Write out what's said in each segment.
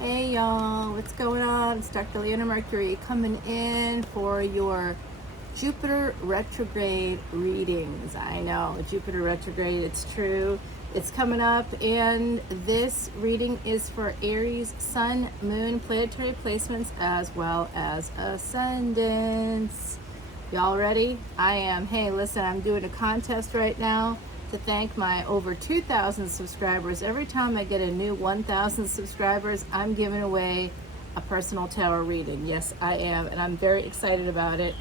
Hey y'all, what's going on? It's Dr. Leona Mercury coming in for your Jupiter retrograde readings. I know, Jupiter retrograde, it's true. It's coming up, and this reading is for Aries, Sun, Moon, planetary placements, as well as ascendants. Y'all ready? I am. Hey, listen, I'm doing a contest right now to thank my over 2,000 subscribers. Every time I get a new 1,000 subscribers, I'm giving away a personal tarot reading. Yes, I am, and I'm very excited about it.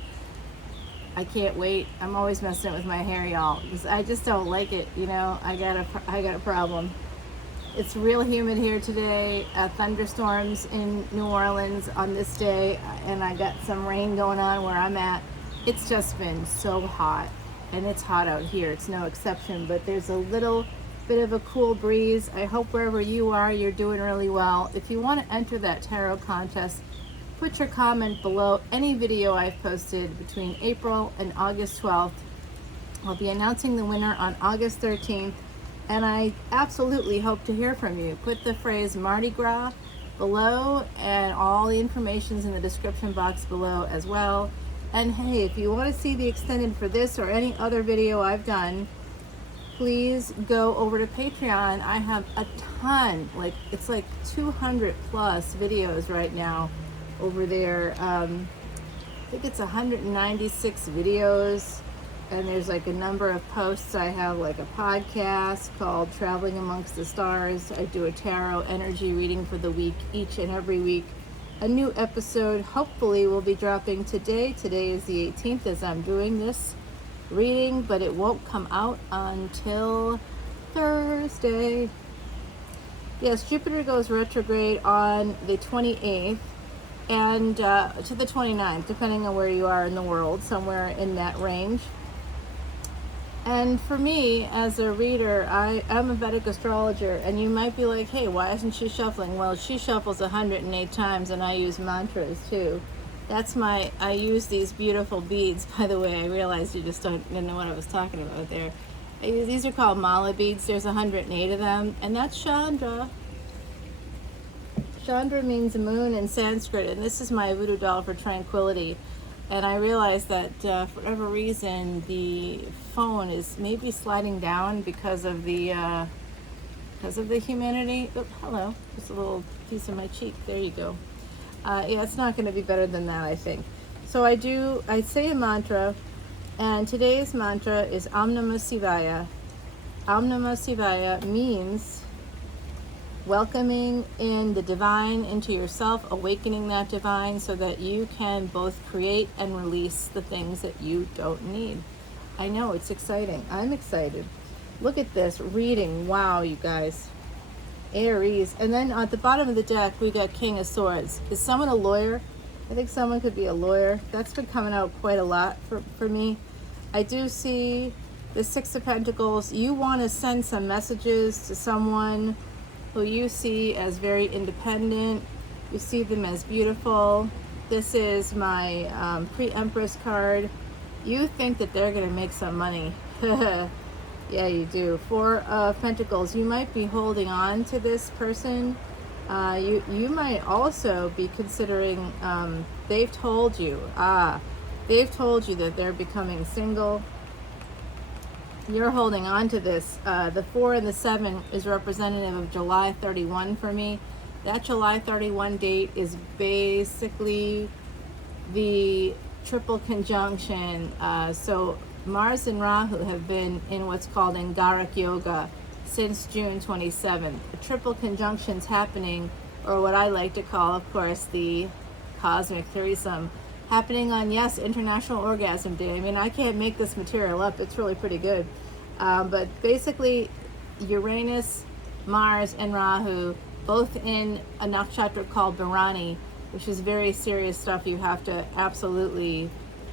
I can't wait. I'm always messing with my hair, y'all, because I just don't like it. You know, I got a problem. It's real humid here today. Thunderstorms in New Orleans on this day, and I got some rain going on where I'm at. It's just been so hot. And it's hot out here, it's no exception, but there's a little bit of a cool breeze. I hope wherever you are, you're doing really well. If you want to enter that tarot contest, put your comment below any video I've posted between April and August 12th. I'll be announcing the winner on August 13th, and I absolutely hope to hear from you. Put the phrase Mardi Gras below, and all the information's in the description box below as well. And hey, if you want to see the extended for this or any other video I've done, please go over to Patreon. I have a ton, it's like 200 plus videos right now over there. I think it's 196 videos, and there's like a number of posts. I have like a podcast called Traveling Amongst the Stars. I do a tarot energy reading for the week, each and every week. A new episode hopefully will be dropping today. Today is the 18th as I'm doing this reading, but it won't come out until Thursday. Yes, Jupiter goes retrograde on the 28th and to the 29th, depending on where you are in the world, somewhere in that range. And for me, as a reader, I'm a Vedic astrologer, and you might be like, hey, why isn't she shuffling? Well, she shuffles 108 times, and I use mantras too. I use these beautiful beads, by the way. I realized you just didn't know what I was talking about there. These are called mala beads. There's 108 of them, and that's Chandra. Chandra means moon in Sanskrit, and this is my voodoo doll for tranquility. And I realized that for whatever reason, the phone is maybe sliding down because of the humidity. Oh, hello, just a little piece of my cheek. There you go. Yeah, it's not going to be better than that, I think. So I say a mantra, and today's mantra is Om Namah Shivaya. Om Namah Shivaya means welcoming in the divine into yourself, awakening that divine so that you can both create and release the things that you don't need. I know, it's exciting. I'm excited. Look at this reading. Wow, you guys. Aries. And then at the bottom of the deck, we got King of Swords. Is someone a lawyer? I think someone could be a lawyer. That's been coming out quite a lot for me. I do see the Six of Pentacles. You want to send some messages to someone who you see as very independent. You see them as beautiful. This is my pre-Empress card. You think that they're going to make some money. Yeah, you do. Four of Pentacles. You might be holding on to this person. You might also be considering, they've told you that they're becoming single. You're holding on to this. The 4 and the 7 is representative of July 31 for me. That July 31 date is basically the triple conjunction. So Mars and Rahu have been in what's called Angarak Yoga since June 27th. A triple conjunction's happening, or what I like to call, of course, the cosmic threesome, happening on, yes, International Orgasm Day. I mean, I can't make this material up. It's really pretty good. But basically, Uranus, Mars, and Rahu, both in a nakshatra called Bharani, which is very serious stuff. You have to absolutely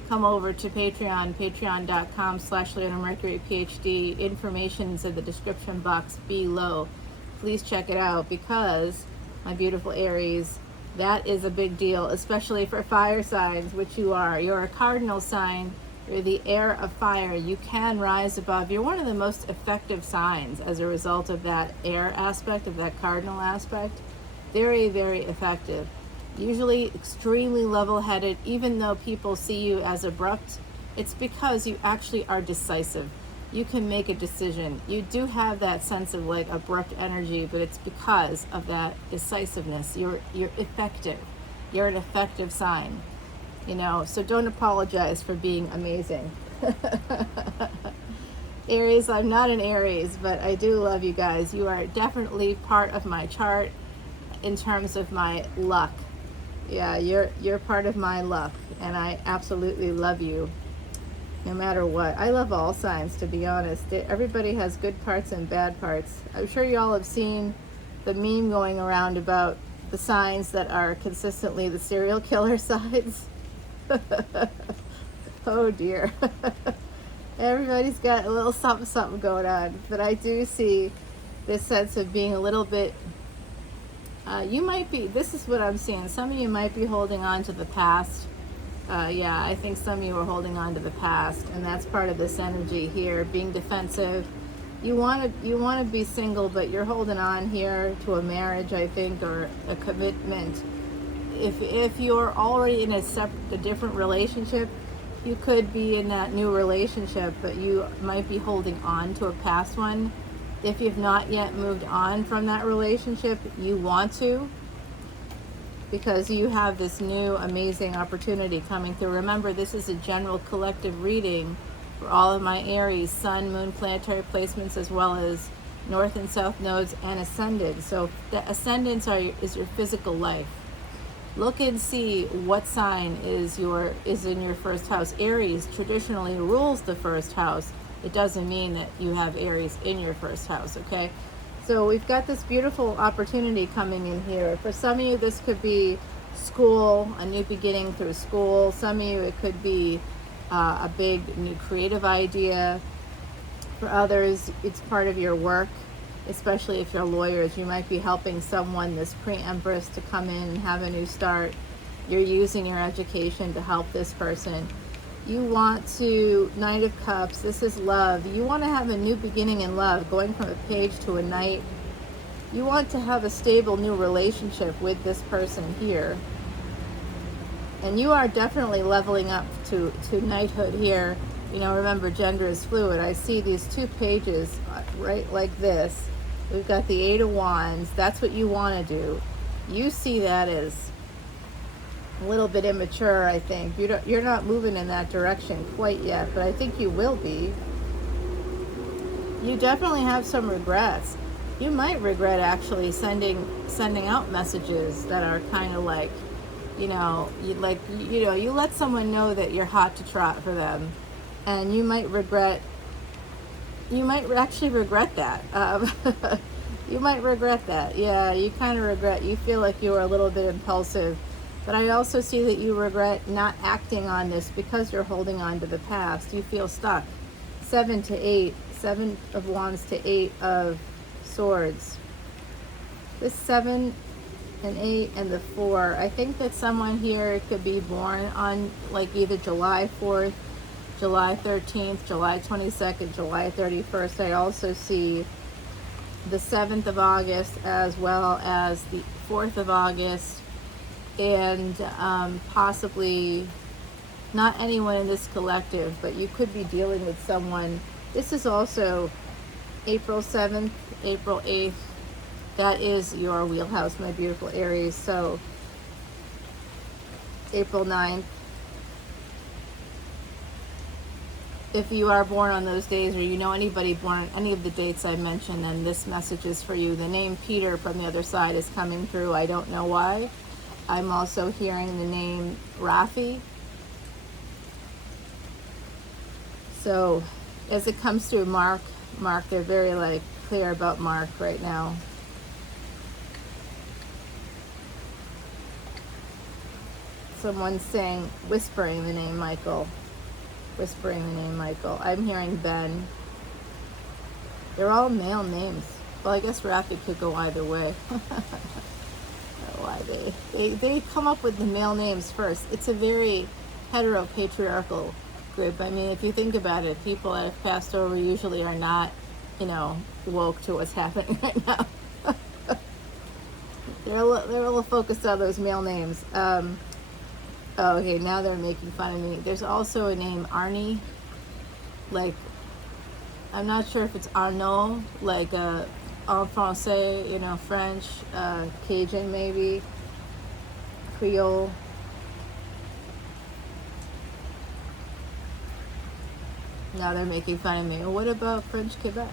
come over to Patreon, patreon.com/leonamercuryphd. Information's in the description box below. Please check it out, because, my beautiful Aries, that is a big deal, especially for fire signs, which you are. You're a cardinal sign. You're the air of fire. You can rise above. You're one of the most effective signs as a result of that air aspect, of that cardinal aspect. very, very effective. Usually extremely level-headed. Even though people see you as abrupt, it's because you actually are decisive. You can make a decision. You do have that sense of like abrupt energy, but it's because of that decisiveness. You're effective. You're an effective sign, you know, so don't apologize for being amazing. Aries, I'm not an Aries, but I do love you guys. You are definitely part of my chart in terms of my luck. Yeah, you're part of my luck, and I absolutely love you no matter what. I love all signs, to be honest. Everybody has good parts and bad parts. I'm sure you all have seen the meme going around about the signs that are consistently the serial killer signs. Oh dear. Everybody's got a little something going on, but I do see this sense of being a little bit you might be, this is what I'm seeing, some of you might be holding on to the past. Yeah, I think some of you are holding on to the past, and that's part of this energy here, being defensive. You want to be single, but you're holding on here to a marriage, I think, or a commitment. If you're already in a different relationship, you could be in that new relationship, but you might be holding on to a past one. If you've not yet moved on from that relationship, you want to, because you have this new amazing opportunity coming through. Remember, this is a general collective reading for all of my Aries, sun, moon, planetary placements, as well as north and south nodes and ascendants. So the ascendants is your physical life. Look and see what sign is in your first house. Aries traditionally rules the first house. It doesn't mean that you have Aries in your first house, okay? So we've got this beautiful opportunity coming in here. For some of you, this could be school, a new beginning through school. Some of you, it could be a big new creative idea. For others, it's part of your work, especially if you're lawyers. You might be helping someone, this pre-empress, to come in and have a new start. You're using your education to help this person. You want to, Knight of Cups, this is love. You want to have a new beginning in love, going from a page to a knight. You want to have a stable new relationship with this person here. And you are definitely leveling up to knighthood here. You know, remember, gender is fluid. I see these two pages right like this. We've got the Eight of Wands. That's what you want to do. You see that as a little bit immature, I think. You're not moving in that direction quite yet, but I think you will be. You definitely have some regrets. You might regret actually sending out messages that are kind of like, you let someone know that you're hot to trot for them, and you might actually regret that. You might regret that. Yeah, you kind of regret. You feel like you were a little bit impulsive. But I also see that you regret not acting on this because you're holding on to the past. You feel stuck. 7 to 8. 7 of Wands to 8 of Swords. This 7 and 8 and the 4. I think that someone here could be born on like either July 4th, July 13th, July 22nd, July 31st. I also see the 7th of August as well as the 4th of August. And possibly not anyone in this collective, but you could be dealing with someone. This is also April 7th, April 8th. That is your wheelhouse, my beautiful Aries. So April 9th. If you are born on those days, or you know anybody born on any of the dates I mentioned, then this message is for you. The name Peter from the other side is coming through. I don't know why. I'm also hearing the name Rafi. So as it comes through Mark, they're very like clear about Mark right now. Someone's saying, whispering the name Michael. Whispering the name Michael. I'm hearing Ben. They're all male names. Well, I guess Rafi could go either way. Why they come up with the male names first. It's a very heteropatriarchal group. I mean, if you think about it, people that have passed over usually are not, woke to what's happening right now. They're a little focused on those male names. Oh, okay, now they're making fun of me. There's also a name Arnie, like, I'm not sure if it's Arnaud, like en français, you know, French, Cajun maybe, Creole. Now they're making fun of me. Well, what about French Quebec?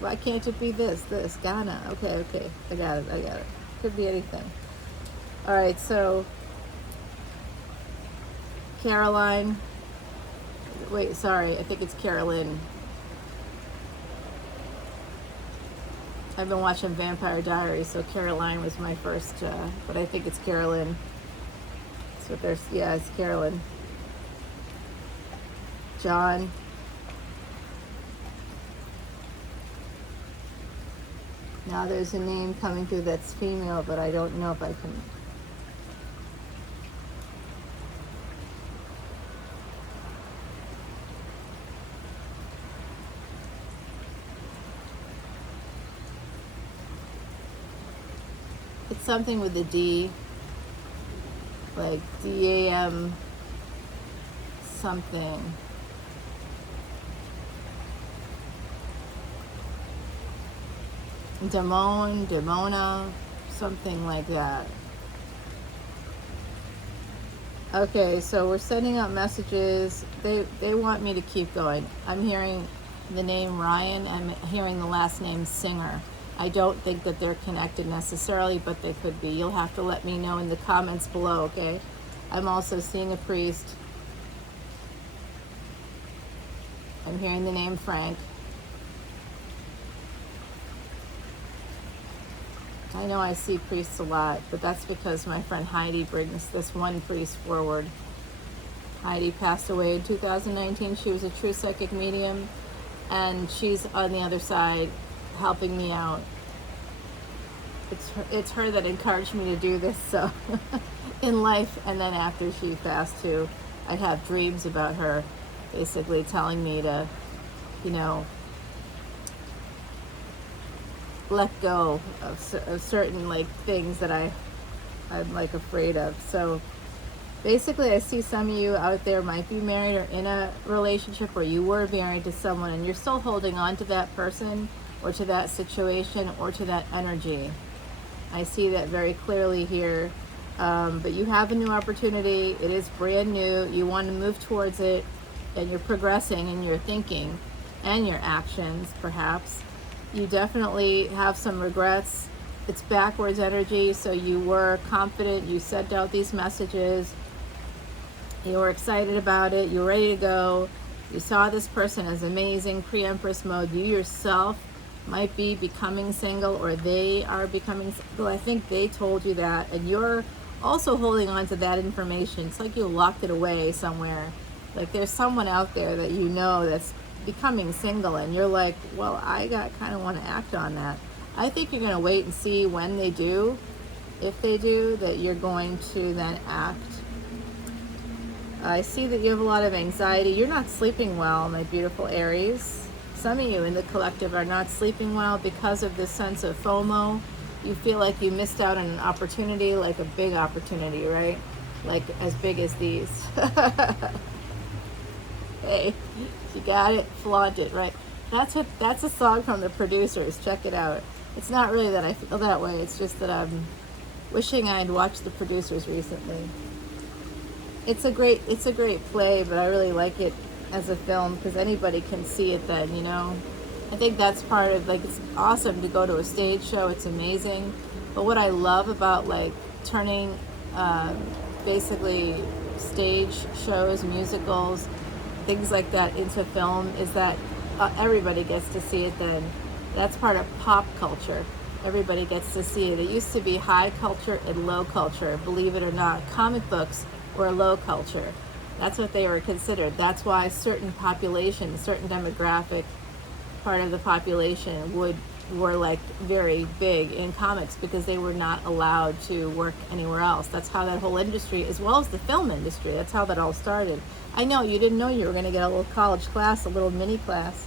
Why can't it be this, Ghana? Okay, I got it. Could be anything. All right, so Caroline. Wait, sorry, I think it's Carolyn. I've been watching Vampire Diaries, so Caroline was my first, but I think it's Carolyn. So yeah, it's Carolyn. John. Now there's a name coming through that's female, but I don't know if I can. It's something with a D, like DAM something. Demona, something like that. Okay, so we're sending out messages. They want me to keep going. I'm hearing the name Ryan. I'm hearing the last name Singer. I don't think that they're connected necessarily, but they could be. You'll have to let me know in the comments below, okay? I'm also seeing a priest. I'm hearing the name Frank. I know I see priests a lot, but that's because my friend Heidi brings this one priest forward. Heidi passed away in 2019. She was a true psychic medium, and she's on the other side helping me out. It's her that encouraged me to do this, so in life, and then after she passed too, I'd have dreams about her basically telling me to, you know, let go of certain like things that I'm like afraid of. So basically I see some of you out there might be married or in a relationship, or you were married to someone and you're still holding on to that person or to that situation or to that energy. I see that very clearly here. But you have a new opportunity. It is brand new. You want to move towards it, and you're progressing in your thinking and your actions perhaps. You definitely have some regrets. It's backwards energy, so you were confident, you sent out these messages, you were excited about it, you're ready to go, you saw this person as amazing, pre-empress mode. You yourself might be becoming single, or they are becoming single. I think they told you that, and you're also holding on to that information. It's like you locked it away somewhere. Like there's someone out there that you know that's becoming single, and you're like, well, I kind of want to act on that. I think you're going to wait and see when they do. If they do, that you're going to then act. I see that you have a lot of anxiety. You're not sleeping well, my beautiful Aries. Some of you in the collective are not sleeping well because of this sense of FOMO. You feel like you missed out on an opportunity, like a big opportunity, right? Like as big as these. Hey, you got it, flaunt it, right? That's a song from the producers. Check it out. It's not really that I feel that way. It's just that I'm wishing I'd watched the producers recently. It's a great play, but I really like it as a film because anybody can see it then, you know. I think that's part of, like, it's awesome to go to a stage show. It's amazing. But what I love about like turning basically stage shows, musicals, things like that into film is that everybody gets to see it then. That's part of pop culture. Everybody gets to see it. It used to be high culture and low culture, believe it or not. Comic books were low culture. That's what they were considered. That's why certain populations, certain demographic part of the population were like very big in comics because they were not allowed to work anywhere else. That's how that whole industry, as well as the film industry, that's how that all started. I know you didn't know you were going to get a little college class, a little mini class.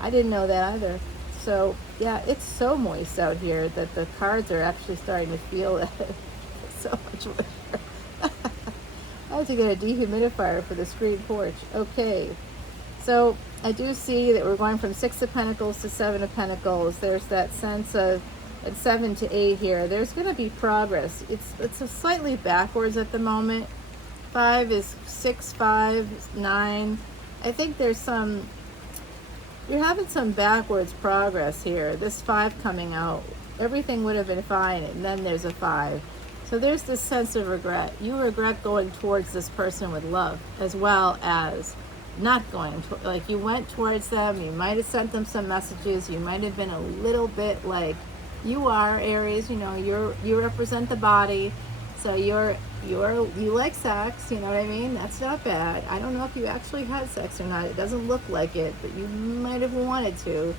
I didn't know that either. So yeah, it's so moist out here that the cards are actually starting to feel it. So much moisture. I have to get a dehumidifier for the screen porch. Okay, so I do see that we're going from 6 of Pentacles to 7 of Pentacles. There's that sense of, at 7 to 8 here, there's going to be progress. It's a slightly backwards at the moment. 5 is 6, 5, 9. I think there's some, you're having some backwards progress here. This 5 coming out, everything would have been fine, and then there's a 5. So there's this sense of regret. You regret going towards this person with love, as well as not going to, like, you went towards them, you might have sent them some messages, you might have been a little bit like, you are Aries, you know, you represent the body, so you like sex, you know what I mean? That's not bad. I don't know if you actually had sex or not. It doesn't look like it, but you might have wanted to.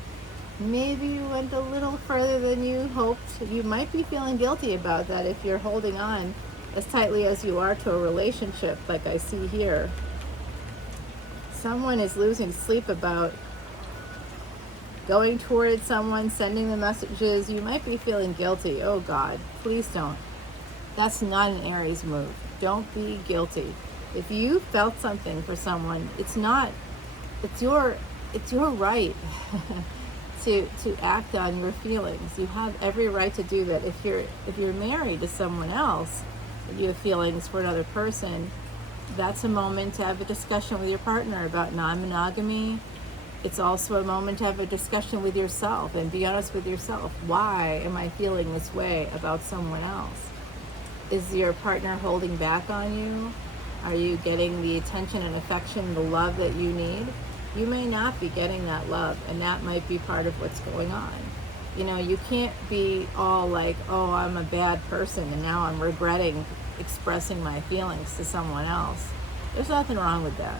Maybe you went a little further than you hoped. You might be feeling guilty about that if you're holding on as tightly as you are to a relationship, like I see here. Someone is losing sleep about going towards someone, sending the messages. You might be feeling guilty. Oh God, please don't. That's not an Aries move. Don't be guilty. If you felt something for someone, it's your right to act on your feelings. You have every right to do that. If you're married to someone else and you have feelings for another person, that's a moment to have a discussion with your partner about non-monogamy. It's also a moment to have a discussion with yourself and be honest with yourself. Why am I feeling this way about someone else? Is your partner holding back on you? Are you getting the attention and affection, the love that you need? You may not be getting that love, and that might be part of what's going on. You know, you can't be all like, oh, I'm a bad person and now I'm regretting expressing my feelings to someone else. There's nothing wrong with that.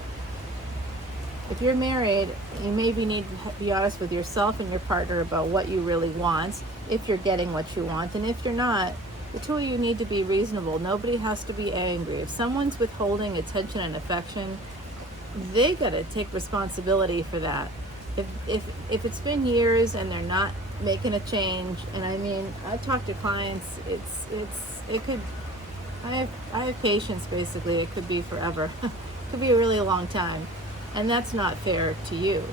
If you're married, you maybe need to be honest with yourself and your partner about what you really want, if you're getting what you want, and if you're not, the two of you need to be reasonable. Nobody has to be angry. If someone's withholding attention and affection, they gotta take responsibility for that. If it's been years and they're not making a change, and I mean, I talk to clients, it could, I have patience basically. It could be forever. It could be a really long time, and that's not fair to you.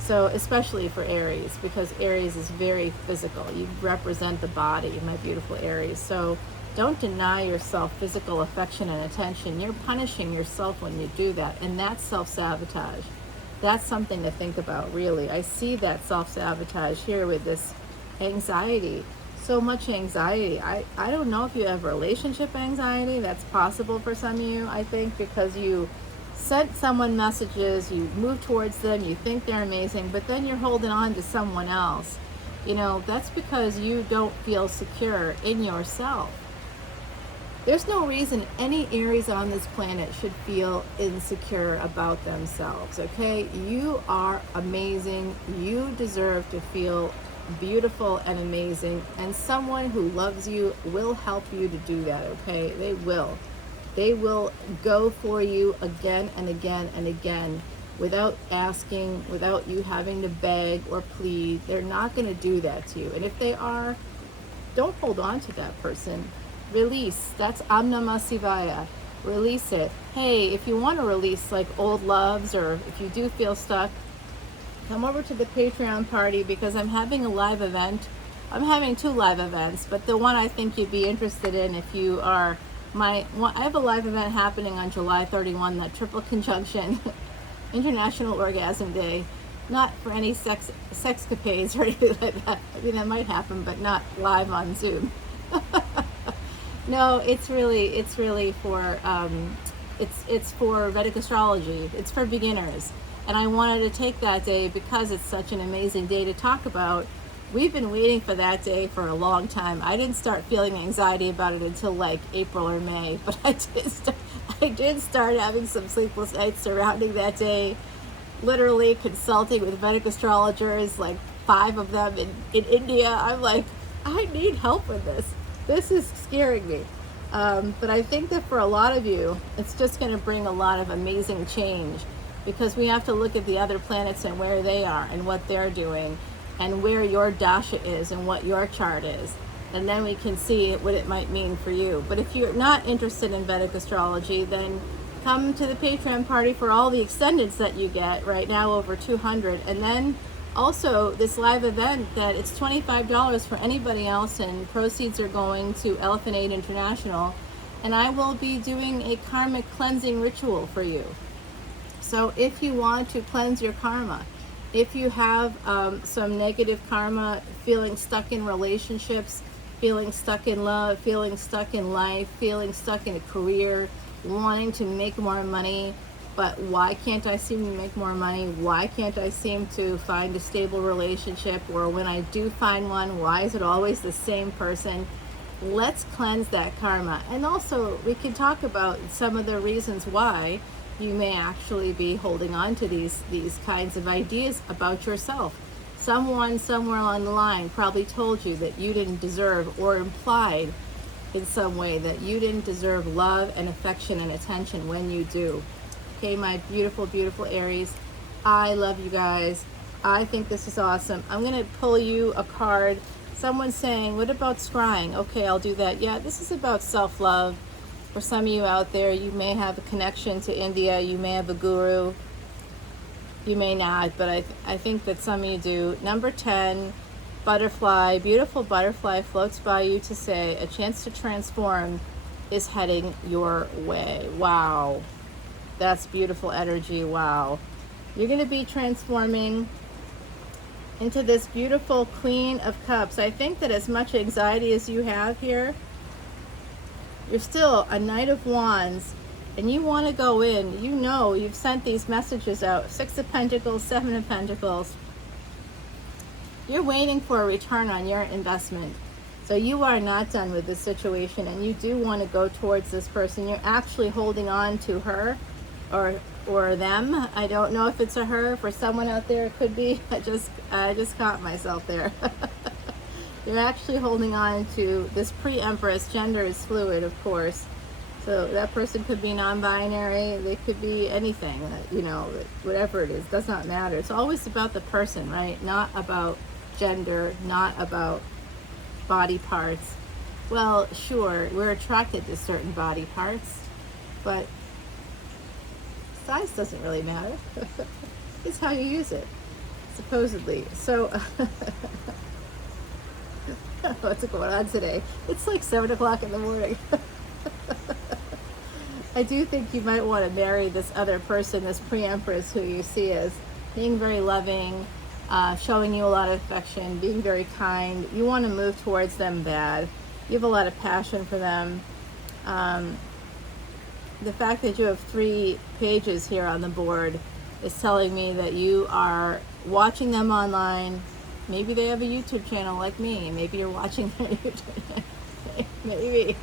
So especially for Aries, because Aries is very physical. You represent the body, my beautiful Aries. So don't deny yourself physical affection and attention. You're punishing yourself when you do that, and that's self-sabotage. That's something to think about, really. I see that self-sabotage here with this anxiety. So much anxiety. I don't know if you have relationship anxiety. That's possible for some of you, I think, because you sent someone messages, you move towards them, you think they're amazing, but then you're holding on to someone else. You know, that's because you don't feel secure in yourself. There's no reason any Aries on this planet should feel insecure about themselves, okay? You are amazing. You deserve to feel beautiful and amazing, and someone who loves you will help you to do that, okay? They will. They will go for you again and again and again without asking, without you having to beg or plead. They're not going to do that to you. And if they are, don't hold on to that person. Release. That's Om Namah Shivaya. Release it. Hey, if you want to release like old loves, or if you do feel stuck, come over to the Patreon party, because I'm having a live event. I'm having 2 live events, but the one I think you'd be interested in if you are I have a live event happening on July 31, that triple conjunction, International Orgasm Day. Not for any sexcapades or anything like that. I mean, that might happen, but not live on Zoom. No, it's really for it's for Vedic astrology. It's for beginners, and I wanted to take that day because it's such an amazing day to talk about. We've been waiting for that day for a long time. I didn't start feeling anxiety about it until like April or May, but I did start having some sleepless nights surrounding that day, literally consulting with Vedic astrologers, like 5 of them in India. I'm like, I need help with this. This is scaring me. But I think that for a lot of you, it's just going to bring a lot of amazing change, because we have to look at the other planets and where they are and what they're doing. and where your dasha is and what your chart is. And then we can see what it might mean for you. But if you're not interested in Vedic astrology, then come to the Patreon party for all the extendeds that you get right now, over 200. And then also this live event that it's $25 for anybody else, and proceeds are going to Elephant Aid International. And I will be doing a karmic cleansing ritual for you. So if you want to cleanse your karma, if you have some negative karma, feeling stuck in relationships, feeling stuck in love, feeling stuck in life, feeling stuck in a career, wanting to make more money, but why can't I seem to make more money? Why can't I seem to find a stable relationship? Or when I do find one, why is it always the same person? Let's cleanse that karma. And also we can talk about some of the reasons why you may actually be holding on to these kinds of ideas about yourself. Someone somewhere along the line probably told you that you didn't deserve, or implied in some way that you didn't deserve love and affection and attention when you do. Okay, my beautiful, beautiful Aries, I love you guys. I think this is awesome. I'm going to pull you a card. Someone's saying, what about scrying? Okay, I'll do that. Yeah, this is about self-love. For some of you out there, you may have a connection to India. You may have a guru. You may not, but I think that some of you do. Number 10, butterfly. Beautiful butterfly floats by you to say, a chance to transform is heading your way. Wow. That's beautiful energy. Wow. You're going to be transforming into this beautiful Queen of Cups. I think that as much anxiety as you have here, you're still a Knight of Wands, and you want to go in. You know you've sent these messages out. 6 of Pentacles, 7 of Pentacles. You're waiting for a return on your investment. So you are not done with this situation, and you do want to go towards this person. You're actually holding on to her or them. I don't know if it's a her. For someone out there, it could be. I just caught myself there. You're actually holding on to this pre-empress. Gender is fluid, of course. So that person could be non-binary. They could be anything, you know, whatever it is, does not matter. It's always about the person, right? Not about gender, not about body parts. Well, sure, we're attracted to certain body parts, but size doesn't really matter. It's how you use it, supposedly. So what's going on today? It's like 7 o'clock in the morning. I do think you might want to marry this other person, this pre-empress, who you see as being very loving, showing you a lot of affection, being very kind. You want to move towards them bad. You have a lot of passion for them. The fact that you have 3 pages here on the board is telling me that you are watching them online. Maybe they have a YouTube channel like me. Maybe you're watching their YouTube channel. Maybe.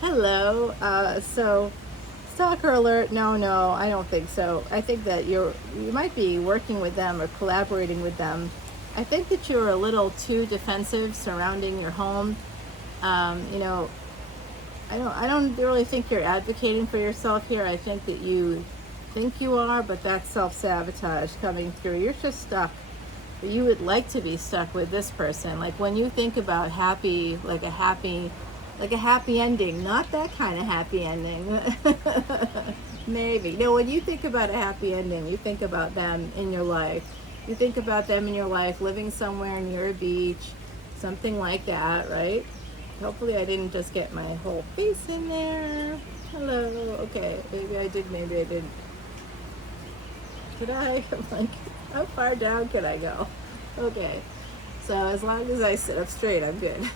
Hello. So, stalker alert. No, I don't think so. I think that you might be working with them or collaborating with them. I think that you're a little too defensive surrounding your home. You know, I don't really think you're advocating for yourself here. I think that you think you are, but that's self-sabotage coming through. You're just stuck. You would like to be stuck with this person. Like when you think about happy, like a happy ending, not that kind of happy ending. Maybe. No, when you think about a happy ending, you think about them in your life. You think about them in your life living somewhere near a beach, something like that, right? Hopefully I didn't just get my whole face in there. Hello. Okay, maybe I did, maybe I didn't. Did I? I'm like, how far down can I go? Okay, so as long as I sit up straight, I'm good.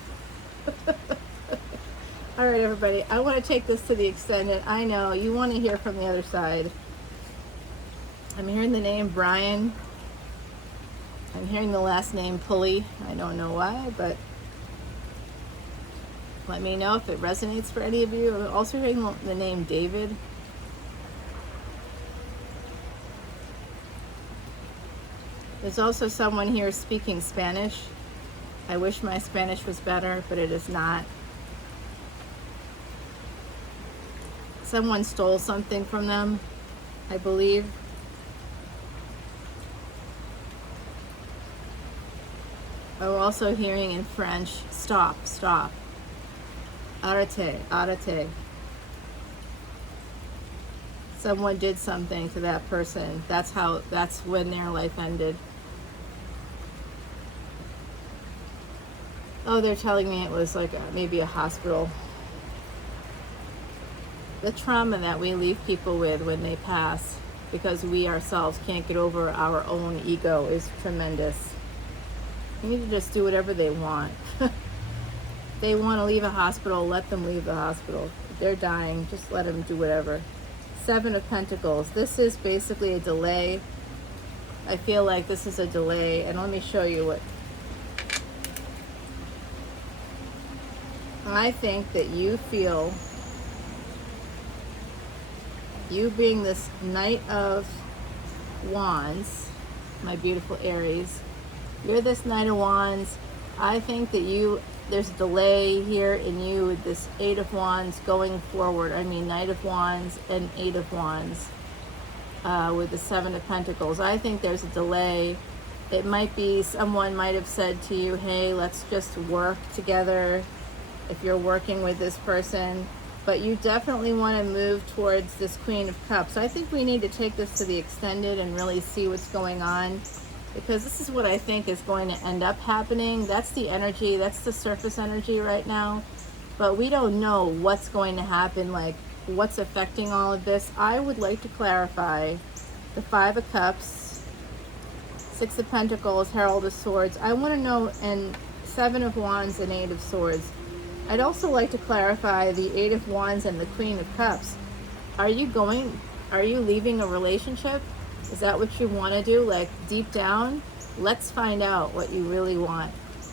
All right, everybody, I want to take this to the extended. I know you want to hear from the other side. I'm hearing the name Brian. I'm hearing the last name Pulley. I don't know why, but let me know if it resonates for any of you. I'm also hearing the name David. There's also someone here speaking Spanish. I wish my Spanish was better, but it is not. Someone stole something from them, I believe. I'm also hearing in French, stop, stop. Arrêtez, arrêtez. Someone did something to that person. That's when their life ended. Oh, they're telling me it was like maybe a hospital. The trauma that we leave people with when they pass, because we ourselves can't get over our own ego, is tremendous. You need to just do whatever they want. They want to leave a hospital, let them leave the hospital. If they're dying, just let them do whatever. Seven of Pentacles. This is basically a delay. I feel like this is a delay. And let me show you what. I think that you feel, you being this Knight of Wands, my beautiful Aries, you're this Knight of Wands. I think that there's a delay here in you with this Eight of Wands going forward. I mean, Knight of Wands and Eight of Wands with the Seven of Pentacles. I think there's a delay. It might be someone might have said to you, hey, let's just work together if you're working with this person. But you definitely want to move towards this Queen of Cups. I think we need to take this to the extended and really see what's going on, because this is what I think is going to end up happening. That's the energy, that's the surface energy right now. But we don't know what's going to happen, like what's affecting all of this. I would like to clarify the Five of Cups, Six of Pentacles, Herald of Swords. I want to know, and Seven of Wands and Eight of Swords. I'd also like to clarify the Eight of Wands and the Queen of Cups. Are you leaving a relationship? Is that what you want to do? Like deep down, let's find out what you really want.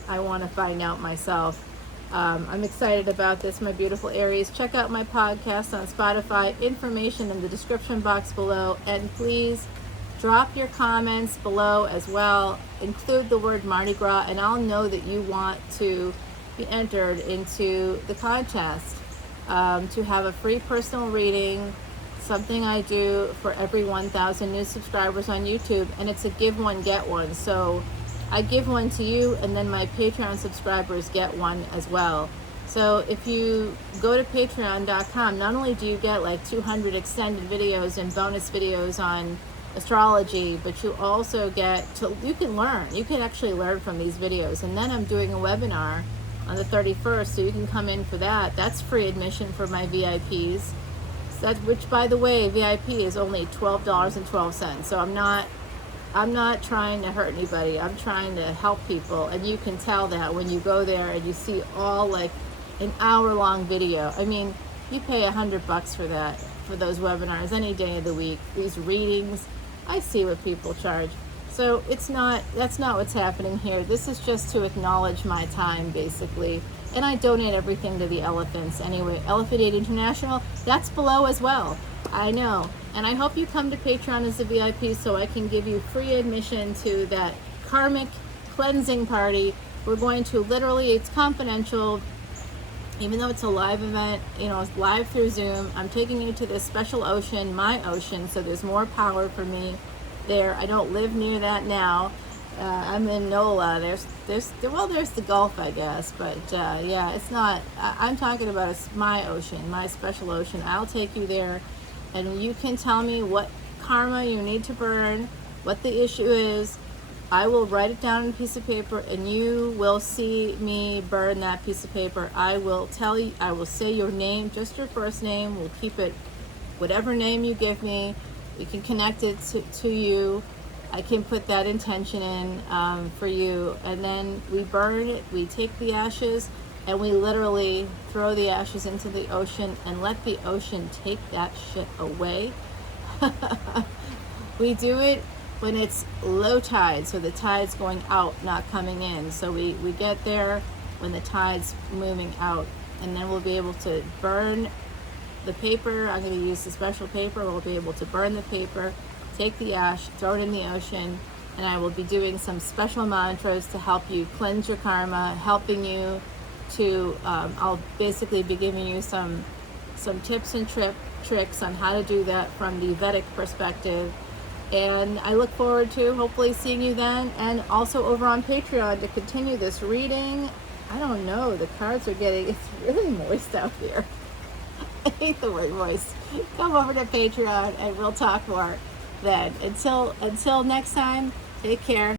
I want to find out myself. I'm excited about this, my beautiful Aries. Check out my podcast on Spotify. Information in the description box below. And please drop your comments below as well. Include the word Mardi Gras, and I'll know that you want to be entered into the contest to have a free personal reading, something I do for every 1,000 new subscribers on YouTube, and it's a give one get one. So I give one to you, and then my Patreon subscribers get one as well. So if you go to patreon.com, not only do you get like 200 extended videos and bonus videos on astrology, but you also get to, you can actually learn from these videos. And then I'm doing a webinar on the 31st, so you can come in for that. That's free admission for my VIPs. Which, by the way, VIP is only $12.12. So I'm not trying to hurt anybody. I'm trying to help people, and you can tell that when you go there and you see all like an hour-long video. I mean, you pay $100 for that, for those webinars any day of the week. These readings, I see what people charge. So that's not what's happening here. This is just to acknowledge my time, basically. And I donate everything to the elephants anyway. Elephant Aid International, that's below as well. I know. And I hope you come to Patreon as a VIP so I can give you free admission to that karmic cleansing party. We're going to literally, it's confidential, even though it's a live event, it's live through Zoom. I'm taking you to this special ocean, my ocean, so there's more power for me there. I don't live near that now. I'm in NOLA. There's the Gulf, I guess, but yeah, it's not. I'm talking about my ocean, my special ocean. I'll take you there, and you can tell me what karma you need to burn, what the issue is. I will write it down on a piece of paper, and you will see me burn that piece of paper. I will tell you. I will say your name, just your first name. We'll keep it, whatever name you give me. We can connect it to you. I can put that intention in for you, and then we burn it. We take the ashes, and we literally throw the ashes into the ocean and let the ocean take that shit away. We do it when it's low tide, so the tide's going out, not coming in. So we get there when the tide's moving out, and then we'll be able to burn the paper. I'm going to use the special paper. We'll be able to burn the paper, take the ash, throw it in the ocean, and I will be doing some special mantras to help you cleanse your karma, helping you to, I'll basically be giving you some tips and tricks on how to do that from the Vedic perspective. And I look forward to hopefully seeing you then, and also over on Patreon to continue this reading. I don't know, the cards are getting, it's really moist out here. I hate the word moist. Come over to Patreon and we'll talk more then. Until next time, take care.